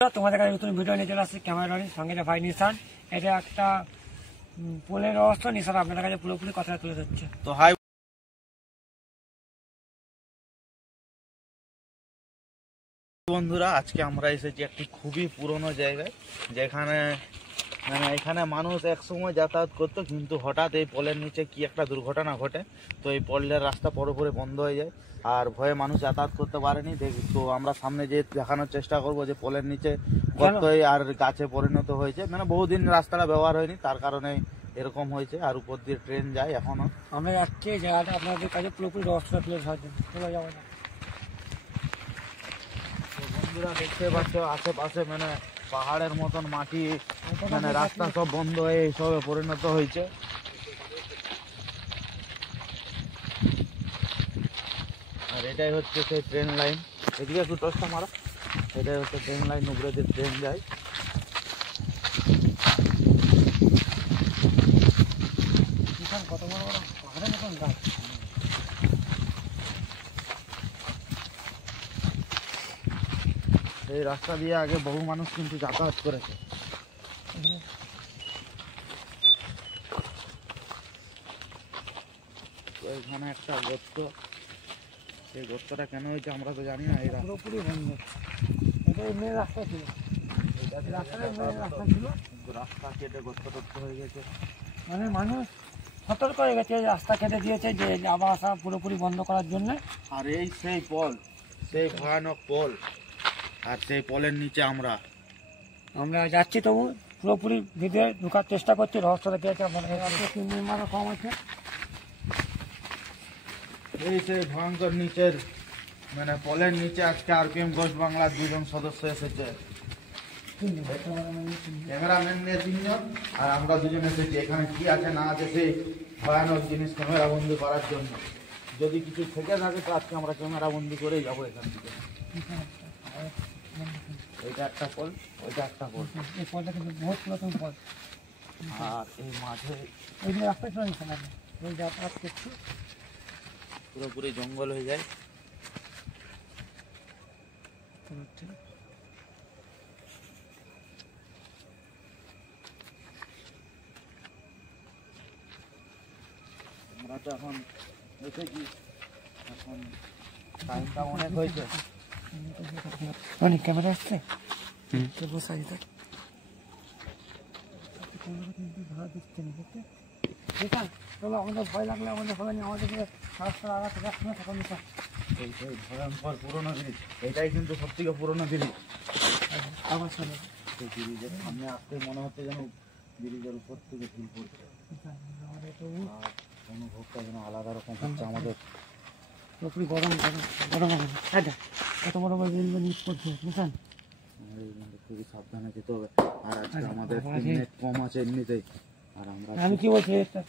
তোমাদের কাছে নতুন ভিডিও নিয়ে চলে আসছি ক্যামেরার সঙ্গে ভাই নিশান। এটা একটা পোলের অবস্থা। নিশান আপনাদের কাছে পুরোপুরি কথা তুলে ধরছে। তো হাই বন্ধুরা, আজকে আমরা এসেছি একটি খুবই পুরনো জায়গায়, যেখানে এখানে মানুষ একসময় যাতায়াত করতো, কিন্তু হঠাৎ এই পোলের নিচে কি একটা দুর্ঘটনা ঘটে। তো এই পোলের রাস্তা পুরোপুরি বন্ধ হয়ে যায় আর ভয়ে মানুষ যাতায়াত করতে পারেনি। তো আমরা সামনে যে দেখানোর চেষ্টা করব যে পোলের নিচে গর্ত আর গাছে পরিণত হয়েছে, মানে বহুদিন রাস্তাটা ব্যবহার হয়নি, তার কারণে এরকম হয়েছে। আর উপর দিয়ে ট্রেন যায় এখনো। আমরা যাচ্ছি এই জায়গাটা আপনাদের কাছে পুরোপুরি ব্যবস্থা তুলে ধরছেন। চলে যাবো না বন্ধুরা, দেখতে পাচ্ছ আশেপাশে মানে পাহাড়ের মতন মাটি, মানে রাস্তা সব বন্ধ হয়ে এইসবে পরিণত হয়েছে। আর এটাই হচ্ছে সেই ট্রেন লাইন। এদিকে একটু টসটা মারা। এটাই হচ্ছে ট্রেন লাইন, উপরে যে ট্রেন যায়। কত বড় বড় পাহাড়ের মতন গাছ। এই রাস্তা দিয়ে আগে বহু মানুষ কিন্তু যাতায়াত করেছে। এখানে একটা গর্ত, সেই গর্তটা কেন হয়েছে আমরা তো জানি না। এই পুরোপুরি বন্ধ। এটাই মেন রাস্তা ছিল, রাস্তা ছিল, কিন্তু রাস্তা কেটে গর্ত টর্ত হয়ে গেছে। মানে মানুষ সতর্ক হয়ে গেছে, রাস্তা কেটে দিয়েছে যে যাওয়া আসা পুরোপুরি বন্ধ করার জন্য। আর এই সেই পল, সেই ভয়ানক পল, আর সেই পলের নিচে আমরা যাচ্ছি, তবু পুরোপুরি ভিতরে ঢোকার চেষ্টা করছি। রহস্যটা কি আছে নির্মাণও কম আছে। এই সেই ভয়ঙ্কর নিচের মানে পলের নিচে আজকে আরপিএম ঘোষ বাংলার 2 জন সদস্য এসেছে। ক্যামেরাম্যান নিয়ে 3 জন, আর আমরা 2 জন এসেছি। এখানে কি আছে না আছে সেই ভয়ানক জিনিস ক্যামেরা বন্দি করার জন্য। যদি কিছু থেকে থাকে তো আজকে আমরা ক্যামেরা বন্দি করেই যাবো এখান থেকে। এটা একটা পল, ওইটা একটা পল। এই পলটা কিন্তু বহুত পুরাতন পল। আর এই মাঝে ওই যে রাস্তা ছিল না, ওই যাতায়াত করছি, পুরোপুরি জঙ্গল হয়ে যায়। আমরা তো এখন এসেছি, এখন টাইমটা অনেক হয়েছে। অনেক ক্যামেরা আসছে। বসাই দেখ, ভাড়া দিচ্ছে না দেখতে। চলো, আমাদের ভয় লাগলে আমাদের হবে না, আমাদের রাস্তা আগাতে যাচ্ছে না তখন। এই সেই ভয়ঙ্কর পুরোনো ব্রিজ, এটাই কিন্তু সব থেকে পুরোনো ব্রিজ। আবার চলো, সেই ব্রিজের সামনে আসতে মনে হচ্ছে যেন ব্রিজের উপর থেকে ফিল পড়ছে। আর অনুভবটা যেন আলাদা রকম হচ্ছে আমাদের। পুরোপুরি গরম গরম গরম হবে। কত বড় বড় রেলওয়ে নিউজ করছে বুঝলেন। খুবই সাবধানে যেতে হবে। আর আজকে আমাদের নেট কম আছে এমনিতেই। আর আমি কি বলছি, একটা